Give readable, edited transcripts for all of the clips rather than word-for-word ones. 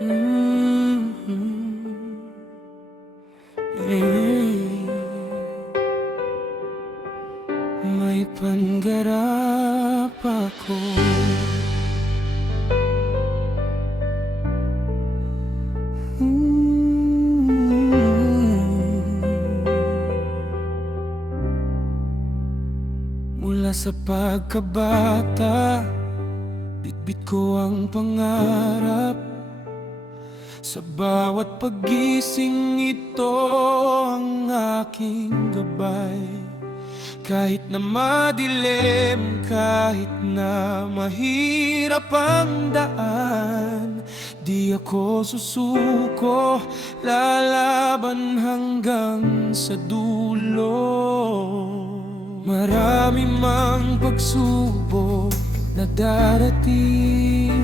Mm-hmm. Eh, may pangarap ako. Mula sa pagkabata, bitbit ko ang pangarap. Sa bawat paggising, ito ang aking gabay. Kahit na madilim, kahit na mahirap ang daan, di ako susuko, lalaban hanggang sa dulo. Marami mang pagsubok na darating,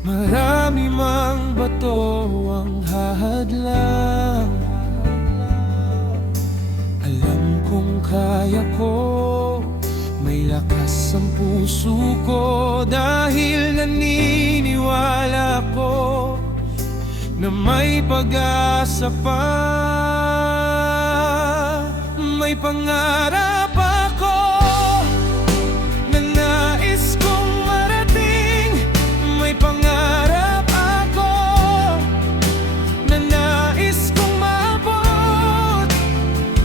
marami mang bato ang hahadlang. Alam kong kaya ko, may lakas ang puso ko, dahil naniniwala ko na may pag-asa pa. May pangarap ako na nais kong marating. May pangarap ako na nais kong maabot.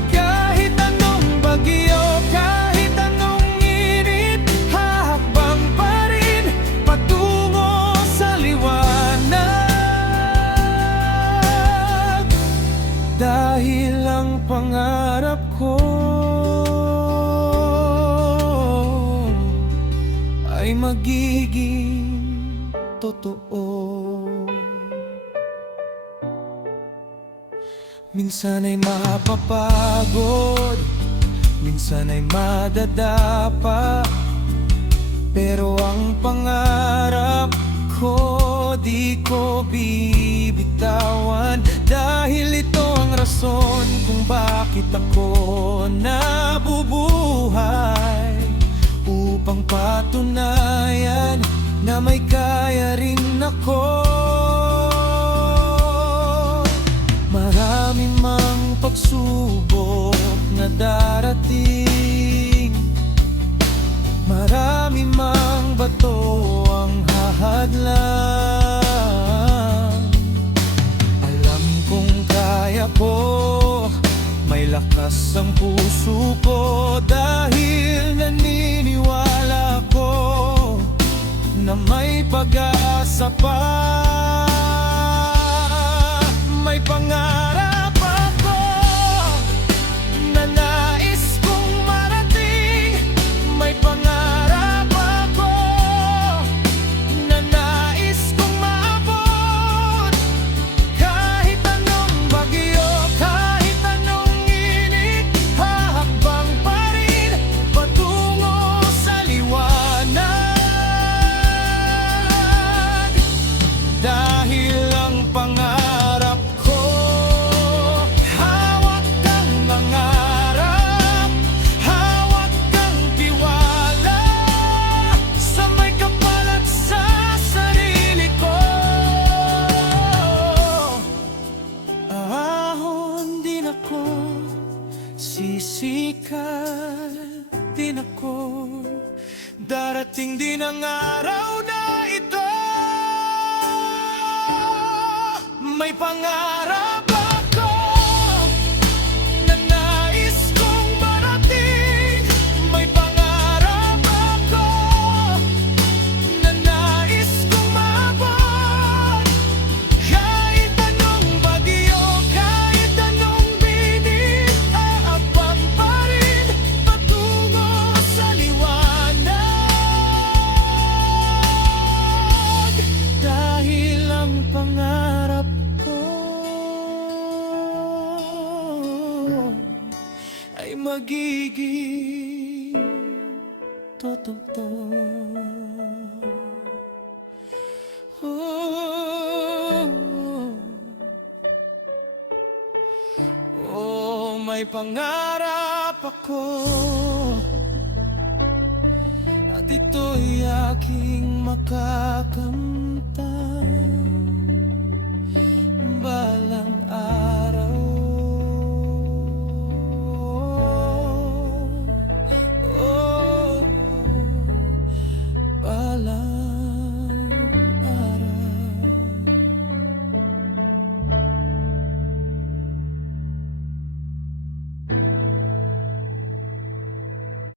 Kahit anong bagyo, kahit anong init, hahakbang pa rin patungo sa liwanag. Dahil ang pangarap ko ay magiging totoo. Minsan ay mapapagod, minsan ay madadapa, pero ang pangarap ko di ko bibitawan. Dahil ito ang rason kung bakit ako nabubuhay, upang patunayan na may kaya rin ako. Marami mang pagsubok na darating, marami mang bato ang hahadlang. Alam kong kaya ko, may lakas ang puso ko, dahil naniniwala ko na may pag-asa pa. May pangarap ako na nais kong marating. May pangarap ako na nais kong maabot. Kahit anong bagyo, kahit anong init, hahakbang pa rin patungo sa liwanag. Dahil ang pangarap ko, hawak kang nangarap, hawak kang tiwala sa may kapal at sa sarili ko. Ahon din ako, sisikal din ako, darating din ang araw na ito. May pangarap ako na nais kong marating. May pangarap ako na nais kong maabot. Kahit anong bagyo, kahit anong binig, aabang pa rin patungo sa liwanag. Dahil ang pangarap ko ay magiging totoo. Oh, may pangarap ako at ito'y aking makakamtan. Balang